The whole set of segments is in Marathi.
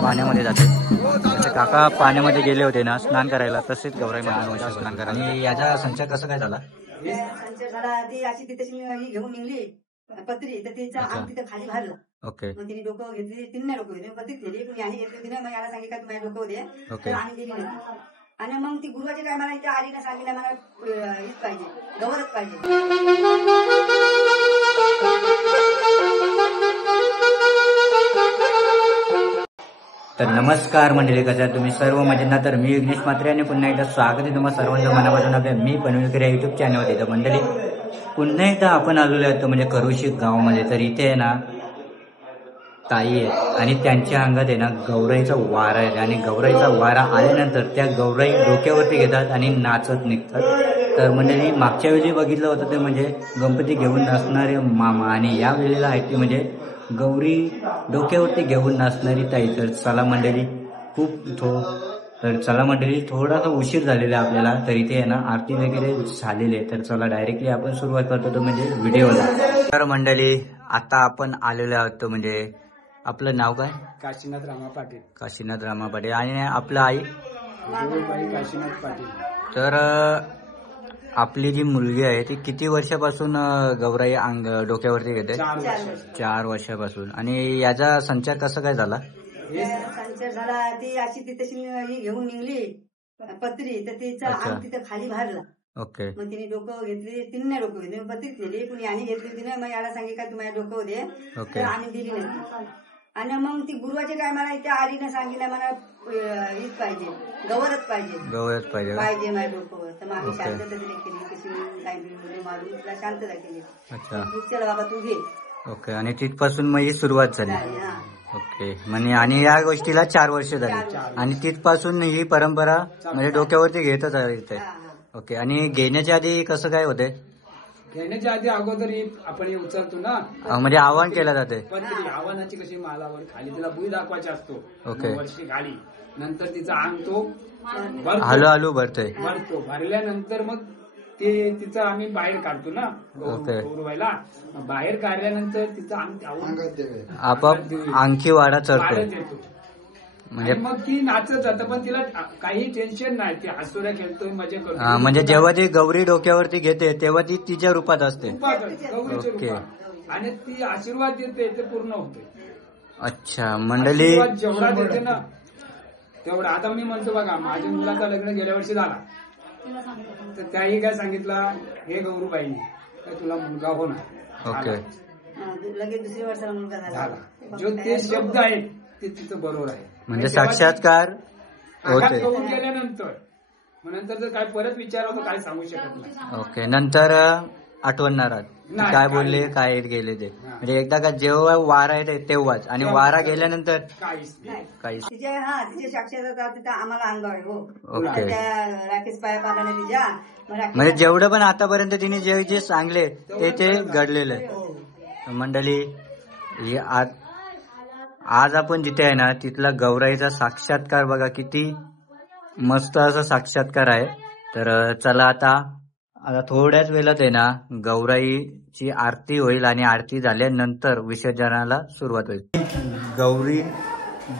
पाण्यामध्ये जाते. जसे काका पाण्यामध्ये गेले होते ना स्नान करायला, तसेच गौराई माता स्नान करायला. आणि याचा संचार कसं काय झाला? संचार झाला ती अशी ती तशी घेऊन निघली पत्री, तर तिचं अंग तिथं खाली भरलं. ओके. मग तिने डोकं घेतली, तिने डोकं घेतली, पत्रीत गेली, पण याने घेतली तिने. मग याला सांगितलं तुम्हाला डोकं दे, तर आम्ही दिली नाही. आणि मग ती गुरुवाच्या टायमाला इथे आली ना, सांगितलं मला हीच पाहिजे, गवरच पाहिजे. तर नमस्कार मंडळी, कशा तुम्ही सर्व मजेत? तर मी विघ्नेश म्हात्रे आणि पुन्हा एकदा स्वागत आहे तुम्हाला सर्वांचं मनापासून आपल्या मी पनवेलकर या युट्यूब चॅनलवरती. तर मंडळी पुन्हा एकदा आपण आलेलो आहे म्हणजे करुशी गावामध्ये. तर इथे आहे ना ताई आहे आणि त्यांच्या अंगात आहे ना गौराईचा वारा आहे. आणि गौराईचा वारा आल्यानंतर त्या गौराई डोक्यावरती घेतात आणि नाचत निघतात. तर मंडळी मागच्या वेळी बघितलं होतं ते म्हणजे गणपती घेऊन नाचणारे मामा, आणि या वेळेला आहे ते म्हणजे गौरी डोक्यावरती घेऊन नाचणारी ताई. तर चला मंडळी चला मंडळी थोडासा उशीर झालेला आहे आपल्याला. तर इथे आहे ना आरती वगैरे झालेली आहे. तर चला डायरेक्टली आपण सुरुवात करतो तो म्हणजे व्हिडिओला. तर मंडळी आता आपण आलेलो आहोत म्हणजे आपलं नाव काय? काशीनाथ रामा पाटील. काशीनाथ रामा पाटील. आणि आपलं आई काशीनाथ पाटील. तर आपली जी मुलगी आहे ती किती वर्षापासून गौराई अंग डोक्यावरती घेते? 4 वर्षापासून. आणि याचा संचार कसा काय झाला? संचार झाला ती अशी ती तशी घेऊन निघली पत्री, तर तिचं अंग तिथं खाली भरलं. ओके. मग तिने डोकं घेतली, तिने डोकं घेतली, पत्रीत गेली, पण याने घेतली तिने. मग याला सांगितलं तुम्हाला डोकं दे, तर आम्ही दिली नाही. आणि मग ती गुरुवाच्या टायमाला इथे आली ना, सांगितलं मला हीच पाहिजे, गवरच पाहिजे, पाहिजे माझ्या डोकं. तर मग आम्ही शांतता दिली केली, कशी लाईन मारून तिला शांतता केली. चला बाबा तू घे. ओके. आणि तिथपासून मग ही सुरुवात झाली. ओके. म्हणजे आणि या गोष्टीला 4 वर्ष झाली आणि तिथपासून ही परंपरा म्हणजे डोक्यावरती घेतच आहे इथे. ओके. आणि घेण्याच्या आधी कसं काय होते? घेण्याच्या आधी अगोदर आपण हे उचलतो ना, म्हणजे आवाहन केलं जाते. पत्री आव्हानाची कशी मालावर खाली तिला बुई दाखवायचा असतो. ओके. वर्षी खाली नंतर तिचा अंग तो हळूहळू भरतोय. भरल्यानंतर मग ते तिचं आम्ही बाहेर काढतो ना गौरवायला. बाहेर काढल्यानंतर तिचं अंग आपाप आणखी वाढा चढतो. म्हणजे मग ती नाचत जातं, पण तिला काही टेन्शन नाही. ती हसुऱ्या खेळतोय, मजा करतो. म्हणजे जेव्हा ती गौरी डोक्यावरती घेते तेव्हा ती तिच्या रूपात असते. ओके. आणि ती आशीर्वाद देते, ते पूर्ण होते. अच्छा. मंडळी जेवढा देते ना तेवढा. आता मी म्हणतो बघा, माझ्या मुलाचं लग्न गेल्या वर्षी झाला, तर त्याही काय सांगितलं, हे गौरूबाईने तर तुला मुलगा होणार. ओके. लगेच दुसऱ्या वर्षाला मुलगा झाला. जो ते शब्द आहेत ते तिथं बरोबर आहे. म्हणजे साक्षात्कार होते. गेल्यानंतर नंतर जर काय परत विचारलं तर काय सांगू शकत नाही. ओके. नंतर आठवणार काय बोलले काय गेले ते म्हणजे एकदा का जेव्हा वारा येते तेव्हाच, आणि वारा गेल्यानंतर काहीच. तिच्या साक्षात तिथं आम्हाला अंग आहे. हो. ओके. राकेश पाया पाला तिच्या म्हणजे जेवढं पण आतापर्यंत तिने जे जे सांगले ते घडलेलं आहे. मंडळी आज आपण जिथे आहे ना तिथला गौराईचा साक्षात्कार बघा, किती मस्त असा साक्षात्कार आहे. तर चला आता थोड्याच वेळात आहे ना गौराईची आरती होईल आणि आरती झाल्यानंतर विसर्जनाला सुरुवात होईल. गौरी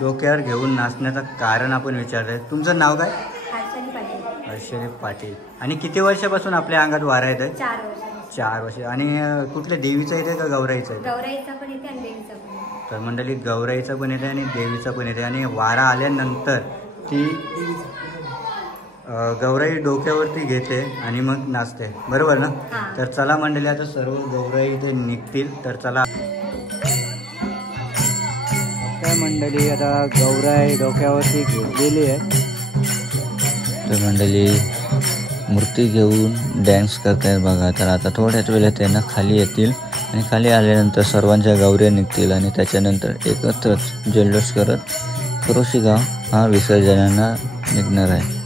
डोक्यावर घेऊन नाचण्याचं कारण आपण विचारलंय. तुमचं नाव काय? हर्षरी पाटील. आणि किती वर्षापासून आपल्या अंगात वारा येत आहे? 4 वर्ष. आणि कुठल्या देवीचं येते का गौराईचं? गौराईचं पण येते आणि देवीचं पण. तर मंडळी गौराईचं पण येते आणि देवीचं पण येते. आणि वारा आल्यानंतर ती गौराई डोक्यावरती घेते आणि मग नाचते, बरोबर ना? तर चला मंडळी आता सर्व गौराई इथे निघतील. तर चला काय मंडळी आता गौराई डोक्यावरती घेतलेली आहे. तर मंडळी मूर्ती घेऊन डॅन्स करतायत बघा. तर आता थोड्याच वेळात त्यांना खाली येतील आणि खाली आल्यानंतर सर्वांच्या गौऱ्या निघतील आणि त्याच्यानंतर एकत्रच जल्लोष करत करुशी गाव हा विसर्जनाला निघणार आहे.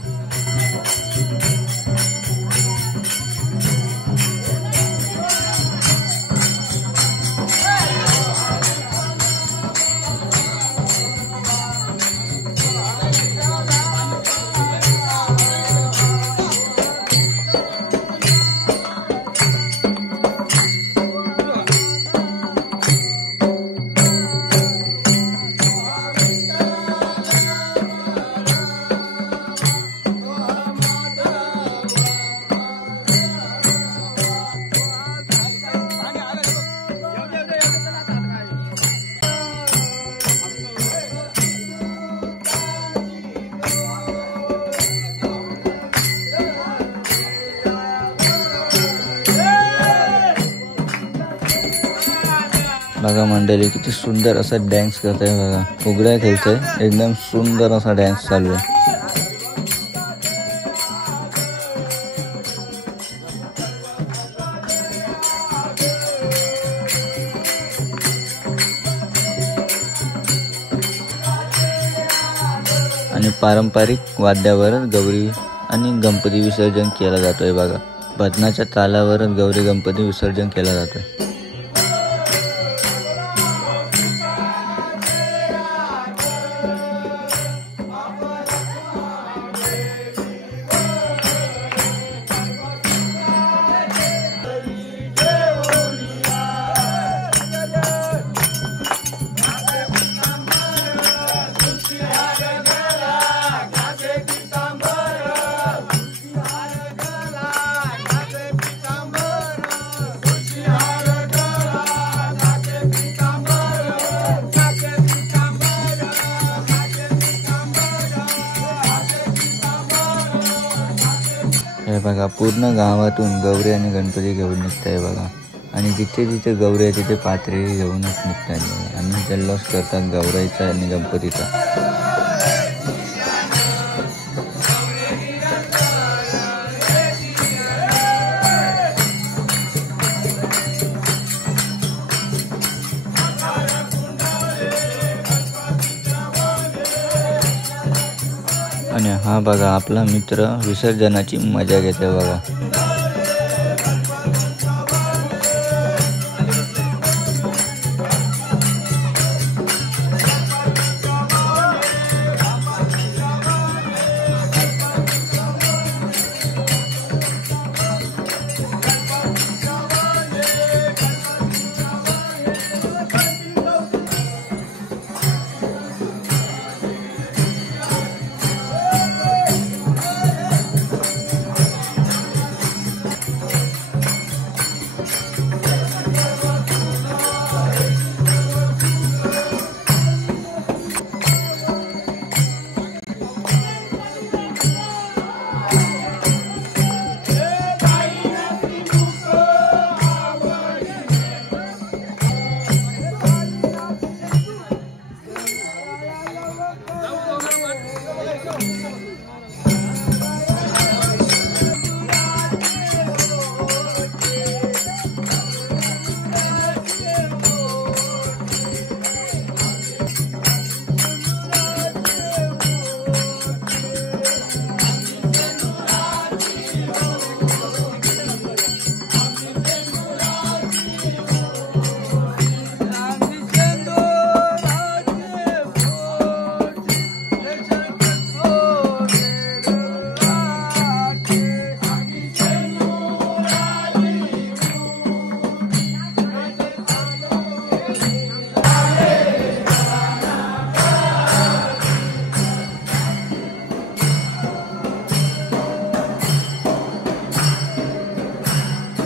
बघा मंडळी किती सुंदर असा डॅन्स करताय बघा. फुगड्या खेळतोय, एकदम सुंदर असा डॅन्स चालू आहे. आणि पारंपरिक वाद्यावरच गौरी आणि गणपती विसर्जन केला जातोय बघा. भजनाच्या तालावरच गौरी गणपती विसर्जन केला जातोय. हे बघा पूर्ण गावातून गौरी आणि गणपती घेऊन निघताय बघा. आणि जिथे जिथे गौरी आहे तिथे पात्रे घेऊनच निघतात बघा. आणि जल्लोष करतात गौराईचा आणि गणपतीचा. आणि हा बघा आपला मित्र विसर्जनाची मजा घेते बघा.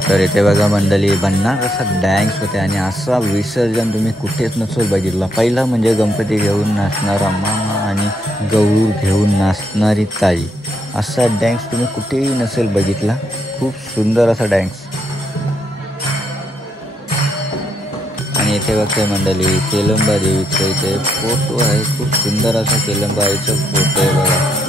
तर इथे बघा मंडळी भन्नाट असा डॅन्स होते. आणि असा विसर्जन तुम्ही कुठेच नसेल बघितला. पहिला म्हणजे गणपती घेऊन नाचणारा मामा आणि गौर घेऊन नाचणारी ताई. असा डॅन्स तुम्ही कुठेही नसेल बघितला. खूप सुंदर असा डॅन्स. आणि इथे बघते मंडळी केलंबा देवीचं इथे फोटो आहे. खूप सुंदर असा केलंबा आईचा फोटो आहे बघा.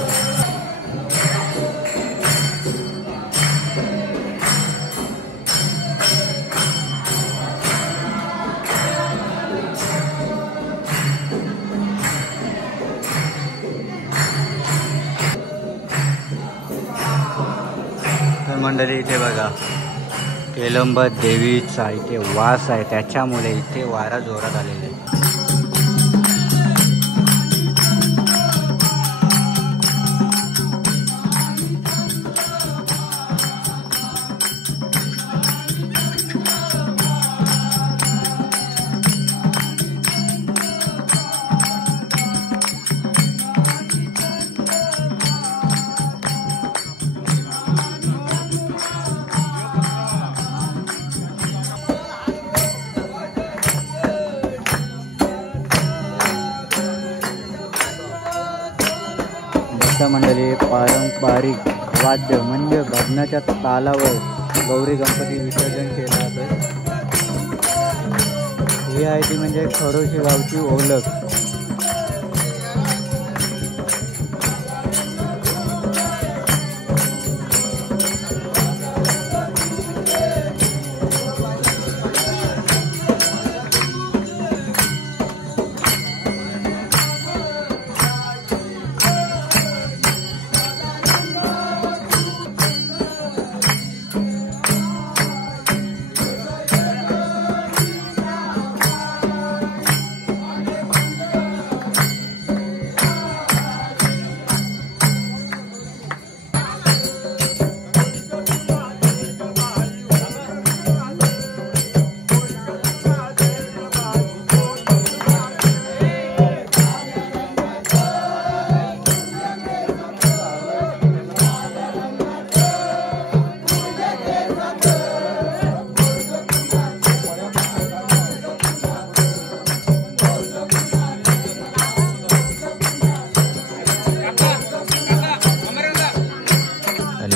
मंडळी इथे बघा केलंबा देवीचा इथे वास आहे, त्याच्यामुळे इथे वारा जोरात आलेला आहे. मंडळी पारंपरिक वाद्य म्हणजे भजनाच्या तालावर गौरी गणपती विसर्जन केलं जातं. ही आहे ती म्हणजे खरोशी गावची ओळख.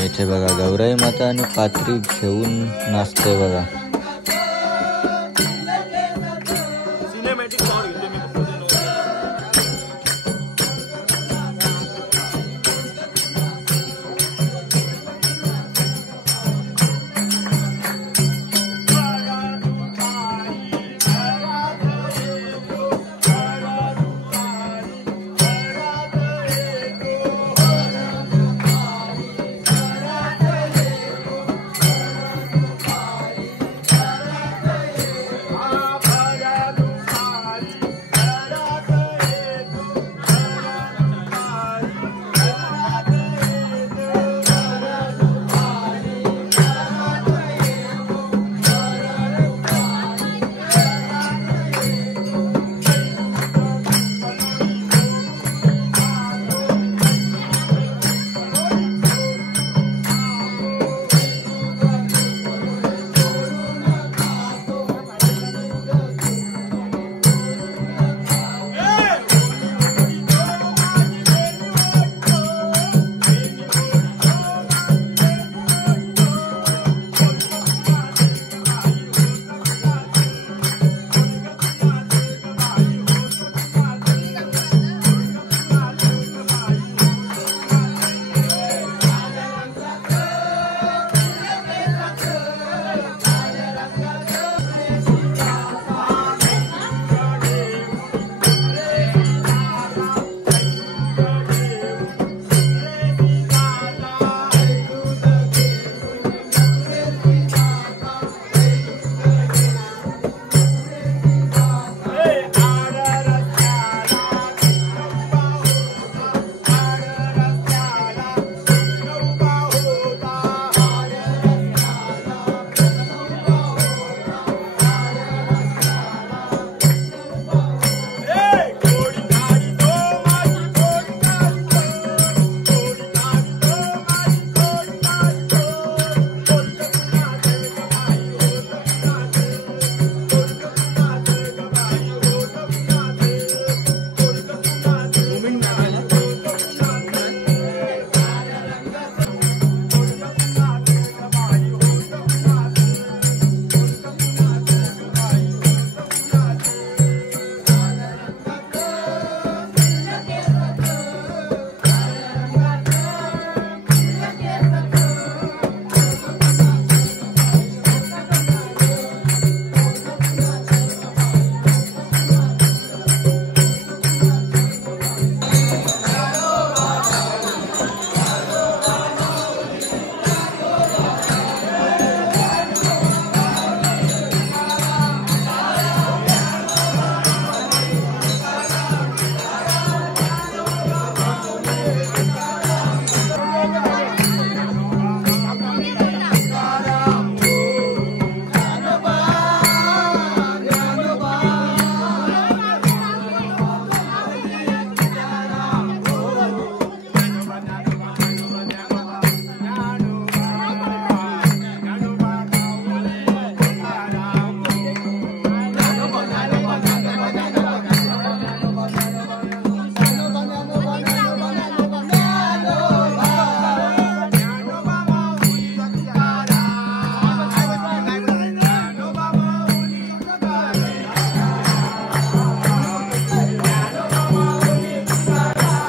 इथे बघा गौराई माता आणि पात्री घेऊन नाचते बघा.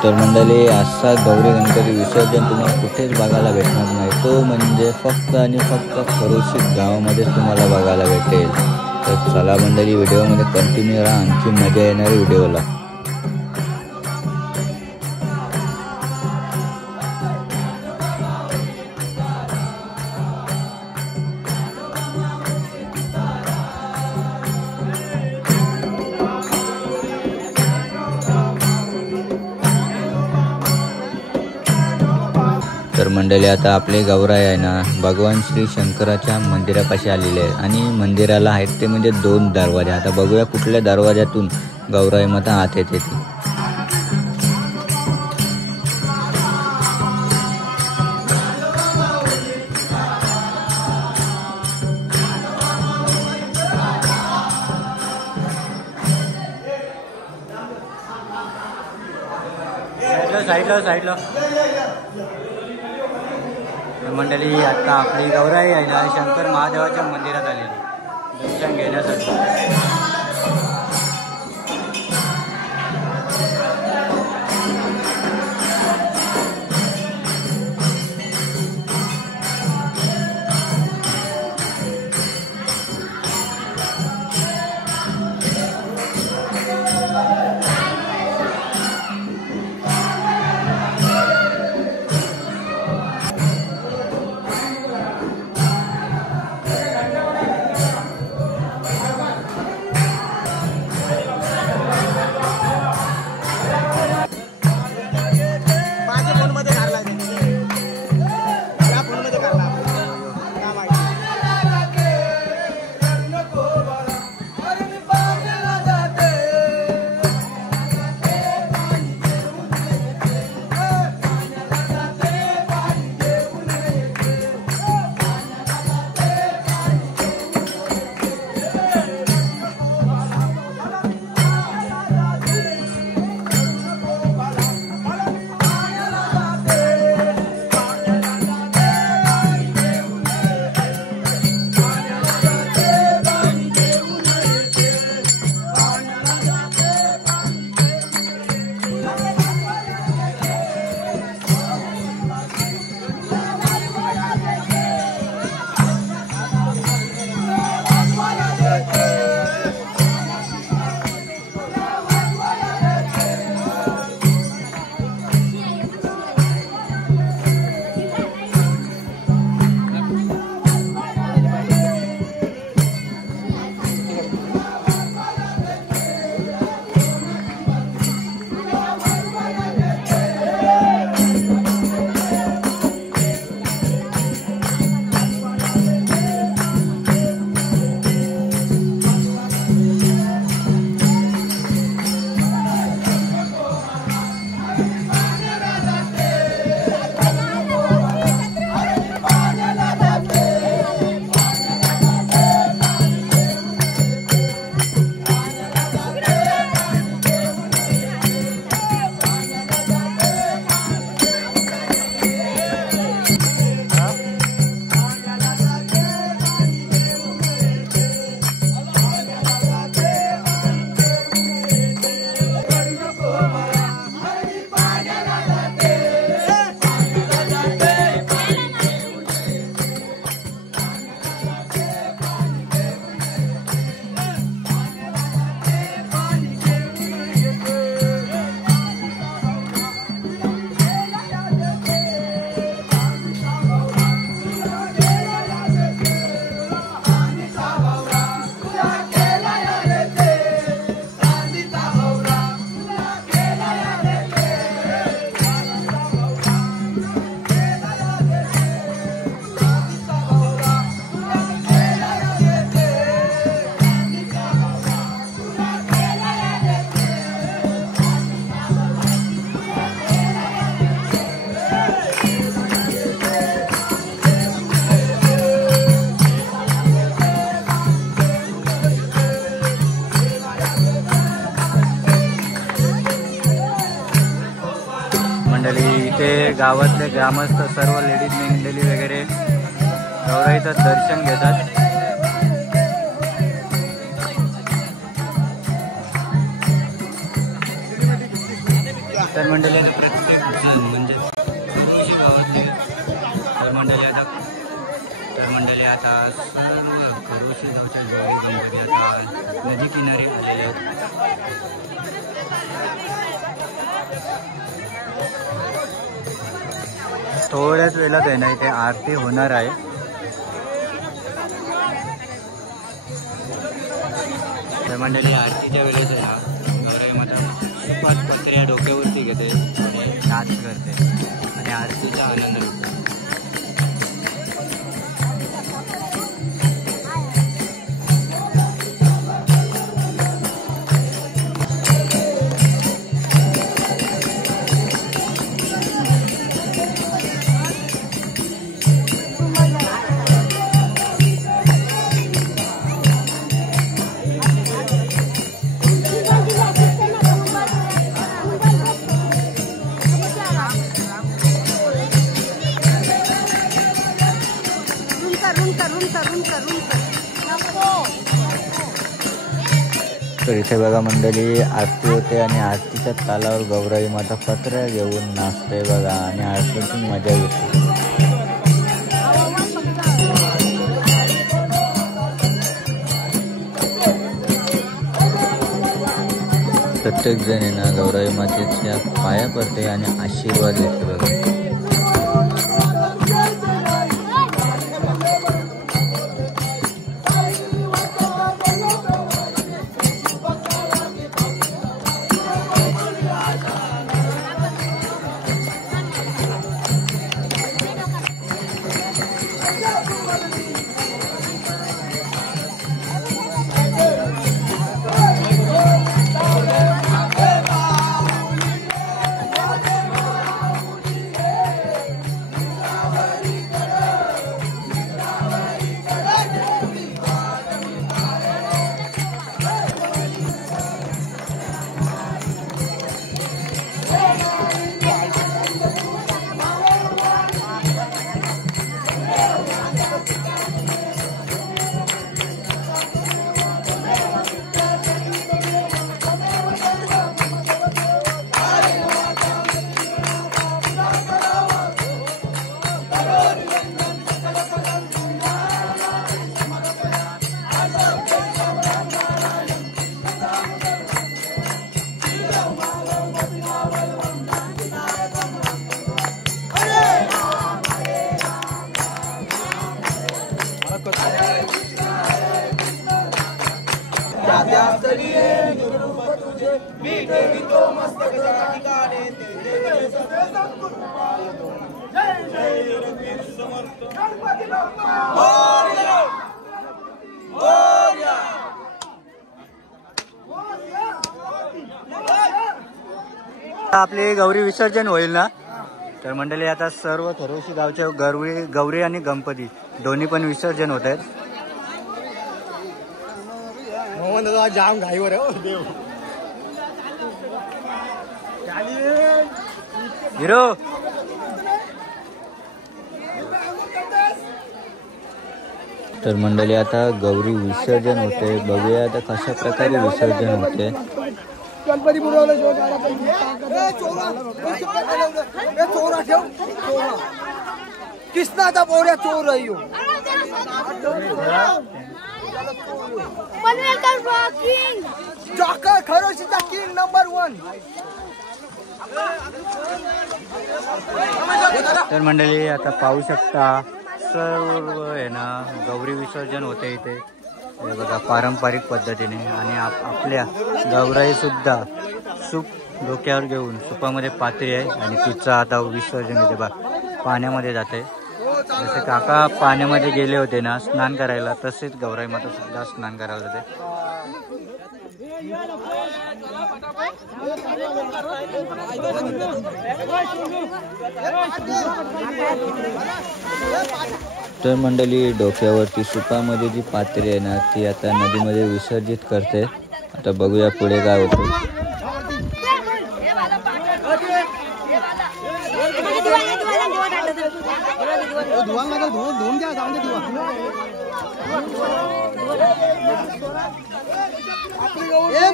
तर मंडळी असा गौरी गणपती विसर्जन तुम्हाला कुठेच बघायला भेटणार नाही. तो म्हणजे फक्त आणि फक्त खरोशीत गावामध्येच तुम्हाला बघायला भेटेल. तर चला मंडळी, व्हिडिओमध्ये कंटिन्यू राहा, आणखी मजा येणार व्हिडिओला. तर मंडळी आता आपले गौराई आहे ना भगवान श्री शंकराच्या मंदिरापाशी आलेले आहे आणि मंदिराला आहेत ते म्हणजे 2 दरवाजे. आता बघूया कुठल्या दरवाजातून गौराई माता आत येते ती. साईडला मंडळी आता आपली गौराई आहे ना शंकर महादेवाच्या मंदिरात आलेली दर्शन घेण्यासाठी. गावातले ग्रामस्थ सर्व लेडीज मंडळी वगैरे गौराईचं दर्शन घेतात. तर मंडळी आता प्रत्येक जण म्हणजे तुळशी गावातले तर मंडळी आता सर्व खरोशी गावच्या ज्वारी गणपती आता नदी किनारी आलेले आहेत. थोड्याच वेळात आहे ना इथे आरती होणार आहे. तर मंडळी आरतीच्या वेळेस आहे ना गौराई माता 5 पत्र्या डोक्यावरती घेते आणि नाच करते आणि आरतीचा आनंद लुटते. तर इथे बघा मंडळी आरती होते आणि आरतीच्या तालावर गौराई माता पत्र्या घेऊन नाचते बघा आणि आरतीची मजा येते. प्रत्येक जणींना गौराई मातेच्या पाया पडते आणि आशीर्वाद देते बघा. आपले गौरी विसर्जन होईल ना तर मंडळी आता सर्व खरोशी गावच्या गौरी आणि गणपती दोन्ही पण विसर्जन होत आहेत. जाम घाईवर हिरो तर मंडळी आता गौरी विसर्जन होते. बघूया आता कशा प्रकारे विसर्जन होते. गणपती बुडवलं चोरा ठेव कृष्णाचा पोऱ्या चोर खरोशीचा किंग नंबर 1. तर मंडळी आता पाहू शकता सर्व आहे ना गौरी विसर्जन होते इथे हे बघा पारंपरिक पद्धतीने. आणि आपल्या गौराई सुद्धा सूप डोक्यावर घेऊन सुपामध्ये पात्री आहे आणि तिचा आता विसर्जन घेते बघ पाण्यामध्ये जाते. जसे काका पाण्यामध्ये गेले होते ना स्नान करायला तसेच गौराई माता सुद्धा स्नान करायला जाते. तर मंडळी डोक्यावरती सुपामध्ये जी पात्री आहे ना ती आता नदीमध्ये विसर्जित करते. आता बघूया पुढे काय होतं.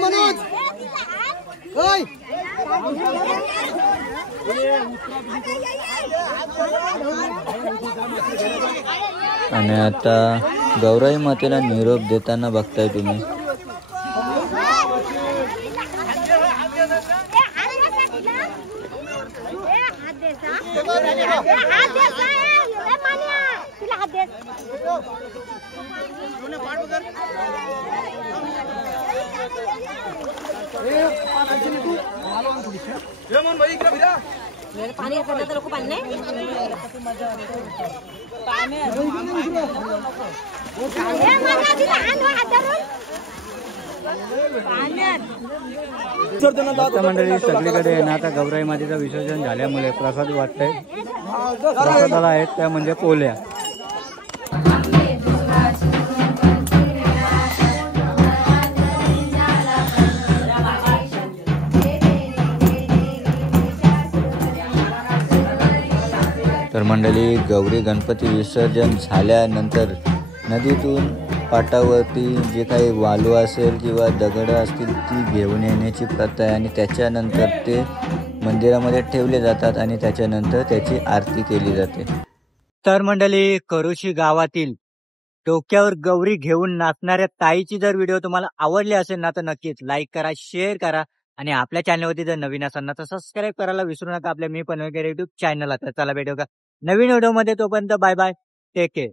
मनोज आणि आता गौराई मातेला निरोप देताना बघताय तुम्ही. आता मंडळी सगळीकडे आहे ना आता गौराई मातेचं विसर्जन झाल्यामुळे प्रसाद वाटतंय. प्रसादाला आहेत त्या म्हणजे पोल्या. तर मंडळी गौरी गणपती विसर्जन झाल्यानंतर नदीतून पाटावरती जे काही वालू असेल किंवा दगडं असतील ती घेऊन येण्याची प्रथा आहे आणि त्याच्यानंतर ते मंदिरामध्ये ठेवले जातात आणि त्याच्यानंतर त्याची आरती केली जाते. तर मंडळी करोशी गावातील डोक्यावर गौरी घेऊन नाचणाऱ्या ताईची जर व्हिडिओ तुम्हाला आवडली असेल ना तर नक्कीच लाईक करा, शेअर करा आणि आपल्या चॅनलवरती जर नवीन असाल ना तर सबस्क्राईब करायला विसरू नका आपल्या मी पनवेलकर युट्यूब चॅनलला. तर चला भेटू का नवीन व्हिडिओमध्ये, तोपर्यंत बाय बाय, टेक केअर.